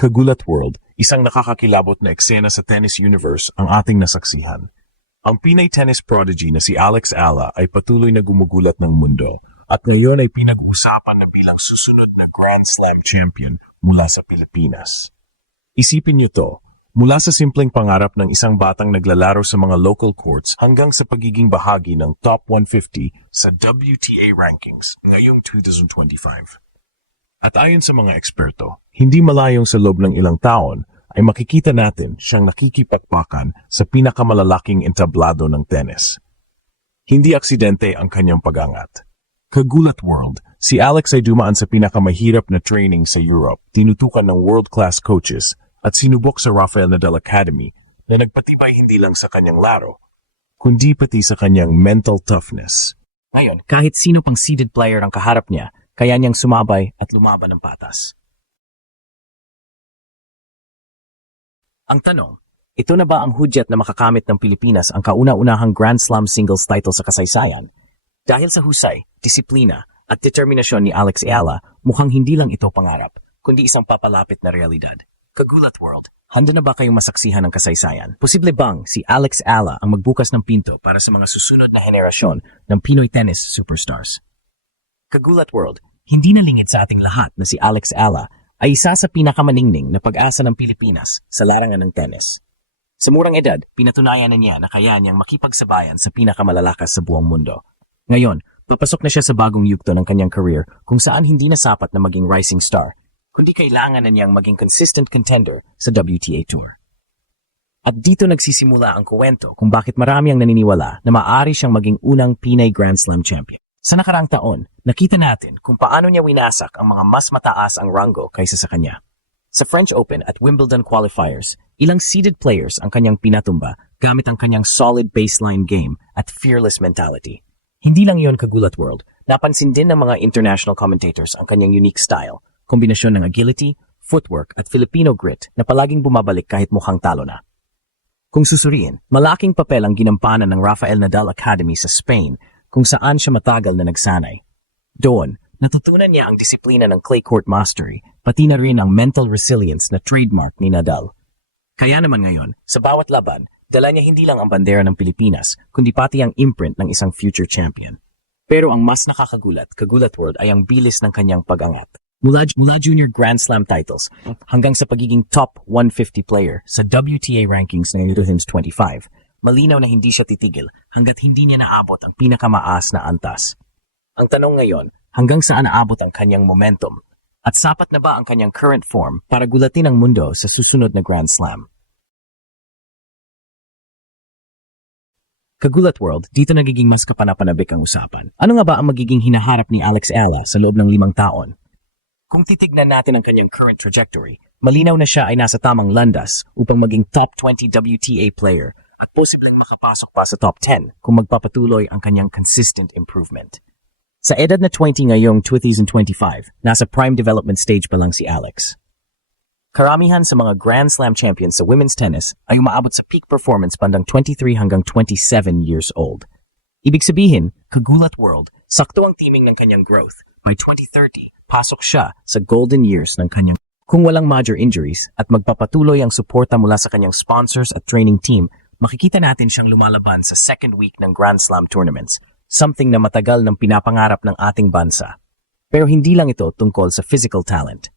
Kagulat World, isang nakakakilabot na eksena sa tennis universe ang ating nasaksihan. Ang Pinay tennis prodigy na si Alex Ala ay patuloy na gumugulat ng mundo at ngayon ay pinag-uusapan na bilang susunod na Grand Slam champion mula sa Pilipinas. Isipin niyo to, mula sa simpleng pangarap ng isang batang naglalaro sa mga local courts hanggang sa pagiging bahagi ng top 150 sa WTA rankings ngayong 2025. At ayon sa mga eksperto, hindi malayong sa loob ng ilang taon ay makikita natin siyang nakikipagpakan sa pinakamalalaking entablado ng tennis. Hindi aksidente ang kanyang pag-angat. Kagulat World, si Alex ay dumaan sa pinakamahirap na training sa Europe, tinutukan ng world-class coaches at sinubok sa Rafael Nadal Academy na nagpatibay hindi lang sa kanyang laro, kundi pati sa kanyang mental toughness. Ngayon, kahit sino pang seeded player ang kaharap niya, kaya niyang sumabay at lumaban ng patas. Ang tanong, ito na ba ang hudyat na makakamit ng Pilipinas ang kauna-unahang Grand Slam singles title sa kasaysayan? Dahil sa husay, disiplina at determinasyon ni Alex Ala, mukhang hindi lang ito pangarap, kundi isang papalapit na realidad. Kagulat World, handa na ba kayong masaksihan ng kasaysayan? Posible bang si Alex Ala ang magbukas ng pinto para sa mga susunod na henerasyon ng Pinoy tennis superstars? Kagulat World, hindi na lingid sa ating lahat na si Alex Ala ay isa sa pinakamaningning na pag-asa ng Pilipinas sa larangan ng tennis. Sa murang edad, pinatunayan na niya na kaya niyang makipagsabayan sa pinakamalalakas sa buong mundo. Ngayon, papasok na siya sa bagong yugto ng kanyang career kung saan hindi na sapat na maging rising star, kundi kailangan na niyang maging consistent contender sa WTA Tour. At dito nagsisimula ang kuwento kung bakit marami ang naniniwala na maaari siyang maging unang Pinay Grand Slam champion. Sa nakaraang taon, nakita natin kung paano niya winasak ang mga mas mataas ang rango kaysa sa kanya. Sa French Open at Wimbledon qualifiers, ilang seeded players ang kanyang pinatumba gamit ang kanyang solid baseline game at fearless mentality. Hindi lang iyon Kagulat World, napansin din ng mga international commentators ang kanyang unique style, kombinasyon ng agility, footwork at Filipino grit na palaging bumabalik kahit mukhang talo na. Kung susuriin, malaking papel ang ginampanan ng Rafael Nadal Academy sa Spain kung saan siya matagal na nagsanay. Doon, natutunan niya ang disiplina ng clay court mastery, pati na rin ang mental resilience na trademark ni Nadal. Kaya naman ngayon, sa bawat laban, dala niya hindi lang ang bandera ng Pilipinas, kundi pati ang imprint ng isang future champion. Pero ang mas nakakagulat, Kagulat World, ay ang bilis ng kanyang pag-angat. Mula junior Grand Slam titles hanggang sa pagiging top 150 player sa WTA rankings ng 2025, malinaw na hindi siya titigil hanggat hindi niya naabot ang pinakamataas na antas. Ang tanong ngayon, hanggang saan naabot ang kanyang momentum? At sapat na ba ang kanyang current form para gulatin ang mundo sa susunod na Grand Slam? Kagulat World, dito nagiging mas kapanapanabik ang usapan. Ano nga ba ang magiging hinaharap ni Alex Ala sa loob ng 5 taon? Kung titignan natin ang kanyang current trajectory, malinaw na siya ay nasa tamang landas upang maging top 20 WTA player at posibleng makapasok pa sa top 10 kung magpapatuloy ang kanyang consistent improvement. Sa edad na 20 ngayong 2025, nasa prime development stage pa lang si Alex. Karamihan sa mga Grand Slam champions sa women's tennis ay umaabot sa peak performance bandang 23 hanggang 27 years old. Ibig sabihin, Kagulat World, sakto ang timing ng kanyang growth. By 2030, pasok siya sa golden years ng kanyang. Kung walang major injuries at magpapatuloy ang suporta mula sa kanyang sponsors at training team, makikita natin siyang lumalaban sa second week ng Grand Slam tournaments, something na matagal ng pinapangarap ng ating bansa. Pero hindi lang ito tungkol sa physical talent.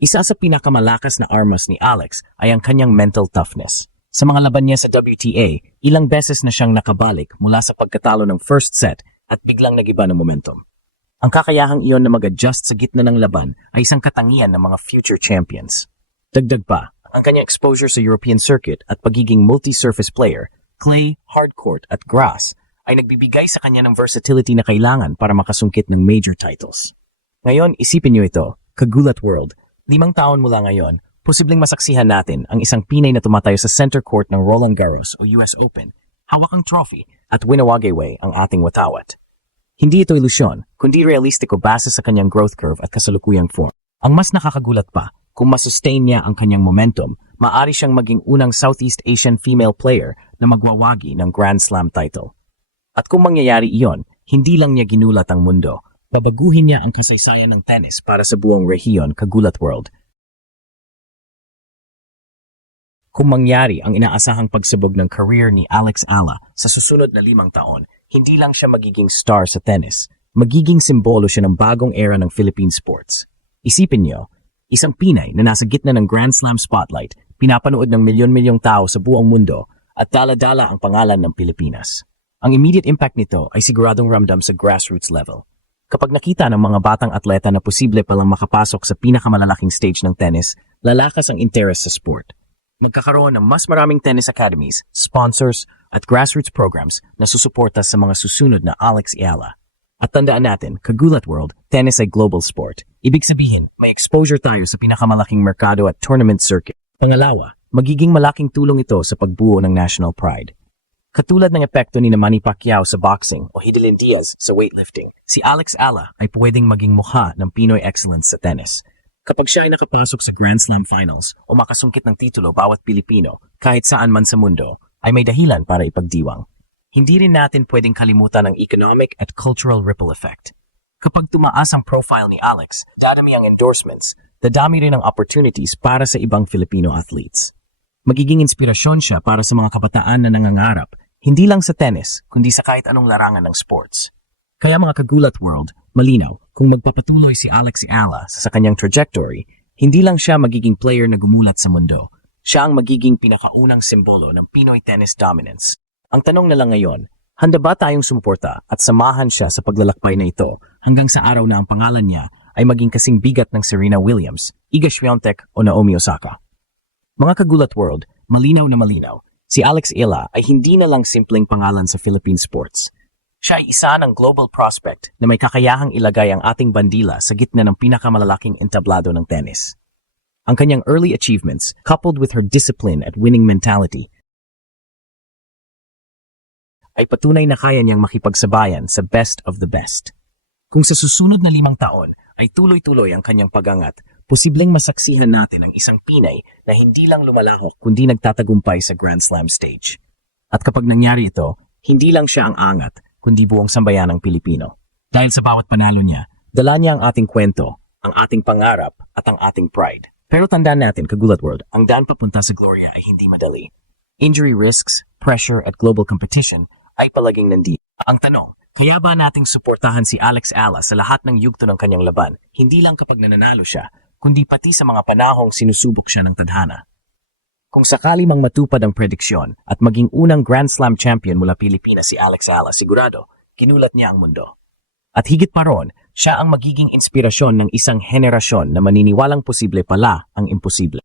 Isa sa pinakamalakas na armas ni Alex ay ang kanyang mental toughness. Sa mga laban niya sa WTA, ilang beses na siyang nakabalik mula sa pagkatalo ng first set at biglang nagiba ng momentum. Ang kakayahang iyon na mag-adjust sa gitna ng laban ay isang katangian ng mga future champions. Dagdag pa, ang kanyang exposure sa European circuit at pagiging multi-surface player, clay, hardcourt at grass, ay nagbibigay sa kanya ng versatility na kailangan para makasungkit ng major titles. Ngayon, isipin niyo ito, Kagulat World, 5 taon mula ngayon, posibleng masaksihan natin ang isang Pinay na tumatayo sa center court ng Roland Garros o US Open, hawak ang trophy at winawagay ang ating watawat. Hindi ito ilusyon, kundi realistiko base sa kanyang growth curve at kasalukuyang form. Ang mas nakakagulat pa, kung masustain niya ang kanyang momentum, maaari siyang maging unang Southeast Asian female player na magwawagi ng Grand Slam title. At kung mangyayari iyon, hindi lang niya ginulat ang mundo, babaguhin niya ang kasaysayan ng tennis para sa buong rehiyon, Kagulat World. Kung mangyari ang inaasahang pagsabog ng career ni Alex Ala sa susunod na 5 taon, hindi lang siya magiging star sa tennis, magiging simbolo siya ng bagong era ng Philippine sports. Isipin niyo, isang Pinay na nasa gitna ng Grand Slam spotlight, pinapanood ng milyon-milyong tao sa buong mundo at dala-dala ang pangalan ng Pilipinas. Ang immediate impact nito ay siguradong ramdam sa grassroots level. Kapag nakita ng mga batang atleta na posible palang makapasok sa pinakamalalaking stage ng tennis, lalakas ang interes sa sport. Magkakaroon ng mas maraming tennis academies, sponsors, at grassroots programs na susuporta sa mga susunod na Alex Ala. At tandaan natin, Kagulat World, tennis ay global sport. Ibig sabihin, may exposure tayo sa pinakamalaking merkado at tournament circuit. Pangalawa, magiging malaking tulong ito sa pagbuo ng national pride. Katulad ng epekto ni Manny Pacquiao sa boxing o Hidilyn Diaz sa weightlifting, si Alex Ala ay pwedeng maging mukha ng Pinoy excellence sa tennis. Kapag siya ay nakapasok sa Grand Slam Finals o makasungkit ng titulo bawat Pilipino kahit saan man sa mundo, ay may dahilan para ipagdiwang. Hindi rin natin pwedeng kalimutan ang economic at cultural ripple effect. Kapag tumaas ang profile ni Alex, dadami ang endorsements, dadami rin ang opportunities para sa ibang Filipino athletes. Magiging inspirasyon siya para sa mga kabataan na nangangarap, hindi lang sa tennis, kundi sa kahit anong larangan ng sports. Kaya mga Kagulat World, malinaw, kung magpapatuloy si Alex Ala sa kanyang trajectory, hindi lang siya magiging player na gumulat sa mundo. Siya ang magiging pinakaunang simbolo ng Pinoy tennis dominance. Ang tanong na lang ngayon, handa ba tayong sumuporta at samahan siya sa paglalakbay na ito hanggang sa araw na ang pangalan niya ay maging kasing bigat ng Serena Williams, Iga Swiatek o Naomi Osaka? Mga Kagulat World, malinaw na malinaw, si Alex Ala ay hindi na lang simpleng pangalan sa Philippine sports. Siya ay isa ng global prospect na may kakayahang ilagay ang ating bandila sa gitna ng pinakamalalaking entablado ng tennis. Ang kanyang early achievements, coupled with her discipline at winning mentality, ay patunay na kaya niyang makipagsabayan sa best of the best. Kung sa susunod na 5 taon ay tuloy-tuloy ang kanyang pagangat, posibleng masaksihan natin ang isang Pinay na hindi lang lumalahok kundi nagtatagumpay sa Grand Slam stage. At kapag nangyari ito, hindi lang siya ang angat, kundi buong sambayanang Pilipino. Dahil sa bawat panalo niya, dala niya ang ating kwento, ang ating pangarap at ang ating pride. Pero tandaan natin, Kagulat World, ang daan papunta sa gloria ay hindi madali. Injury risks, pressure at global competition ay palaging nandito. Ang tanong, kaya ba nating suportahan si Alex Ala sa lahat ng yugto ng kanyang laban, hindi lang kapag nananalo siya, kundi pati sa mga panahong sinusubok siya ng tadhana? Kung sakali mang matupad ang prediksyon at maging unang Grand Slam champion mula Pilipinas si Alex Ala, sigurado, kinulat niya ang mundo. At higit pa ron, siya ang magiging inspirasyon ng isang henerasyon na maniniwalang posible pala ang imposible.